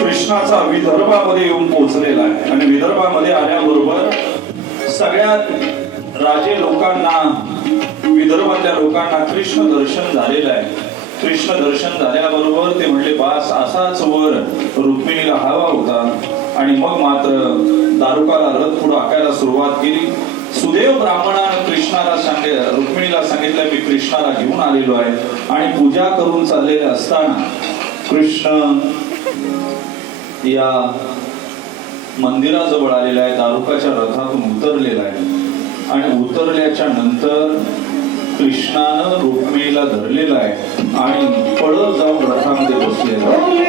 कृष्णाचा विदर्भामध्ये येऊन पोहोचलेला आहे आणि विदर्भामध्ये आल्याबरोबर सगळ्यात राजे लोकांना, विदर्भातल्या लोकांना कृष्ण दर्शन झालेलं आहे. कृष्ण दर्शन झाल्याबरोबर ते म्हणले बास असाच वर रुक्मिणीला हवा होता. आणि मग मात्र दारुकाला रथ पुढे आकायला सुरुवात केली. सुदेव ब्राह्मणानं रुक्मिणीला सांगितलं मी कृष्णाला घेऊन आलेलो आहे. आणि पूजा करून चाललेले असताना कृष्ण या मंदिराजवळ आलेला आहे, दारुकाच्या रथातून उतरलेला आहे. आणि उतरल्याच्या नंतर कृष्णानं रुक्मिणीला धरलेला आहे आणि पळत जाऊन रथामध्ये बसलेला आहे.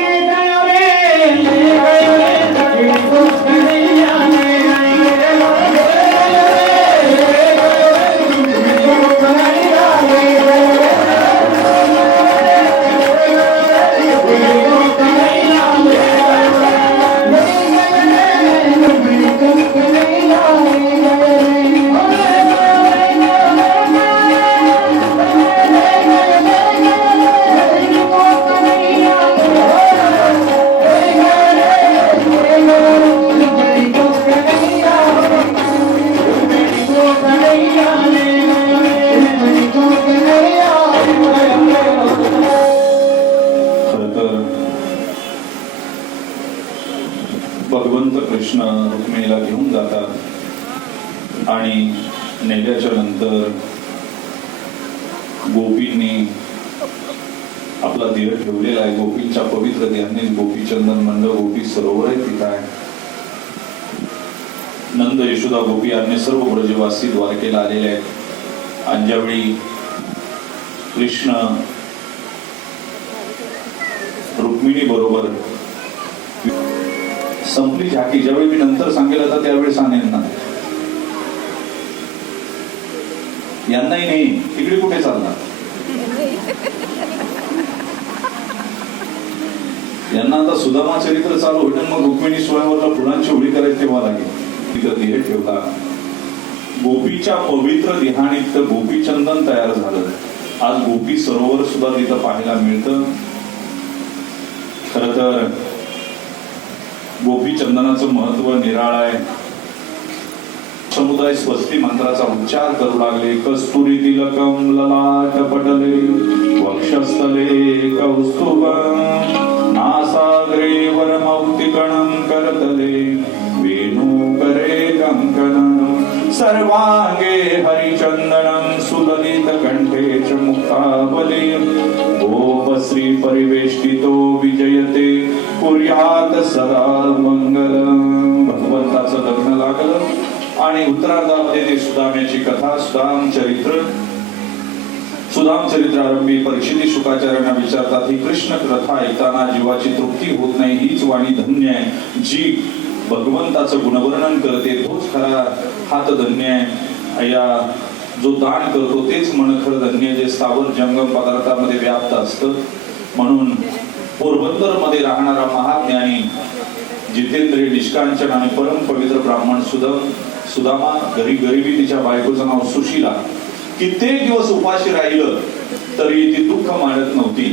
भगवंत कृष्ण रुक्मिणीला घेऊन जातात आणि नेल्याच्या नंतर गोपींनी आपला देह ठेवलेला आहे. गोपींच्या पवित्र देहाने गोपीचंदन मंड गोपी सरोवर आहे तिथं आहे. नंद यशोदा गोपी अन्य सर्व ब्रजवासी द्वारकेला आलेले आहेत. आणि ज्यावेळी कृष्ण रुक्मिणी बरोबर संपली झाकी, ज्यावेळी मी नंतर सांगेल आता त्यावेळी सांगेन ना, यांनाही नाही तिकडे कुठे चालणार, यांना आता सुदामा चरित्र चालू होईल. मग रुक्मिणी स्वयंवरला फुलांची होळी करायची तेव्हा लागेल. तिथं देह ठेवला. गोपीच्या पवित्र देहानित गोपीचंदन तयार झालं. आज गोपी सरोवर सुद्धा तिथं पाहायला मिळतं. खर तर गोपीचंदनाचं महत्व निराळ आहे. समुदाय स्वस्ती मंत्राचा उच्चार करू लागले. कस्तुरी तिलकम ललाट पटले वक्षस्थले कौस्तुभं नासाग्रे वरमौक्तिकणं करतले वेणुकरे कंकणं सर्वांगे हरिचंदनं सुललित कंठे च मुक्तावली गोपश्री परिवेष्टितो विजयते कुर्यात सदा मंगलम्. भगवंताचं लग्न लागलं आणि उत्तरार्धामध्ये ते सुदाम्याची कथा सुदाम चरित्रारंभी परीक्षिती शुकाचार्यांना विचारतात ही कृष्ण कथा ऐकताना जीवाची तृप्ती होत नाही. हीच वाणी धन्य आहे जी भगवंताचं गुणवर्णन करते. तोच खरा हात धन्य आहे. या जो दान करतो तेच मन खरं धन्य जे स्थावर जंगम पदार्थामध्ये व्याप्त असतं. म्हणून पोरबंदर मध्ये राहणारा महाज्ञानी जितेंद्रिय निष्कांचन आणि परम पवित्र ब्राह्मण सुदामा गरिबी तिच्या बायकोचं नाव सुशीला कित्येक दिवस उपाशी राहिलं तरी ती दुःख मानत नव्हती.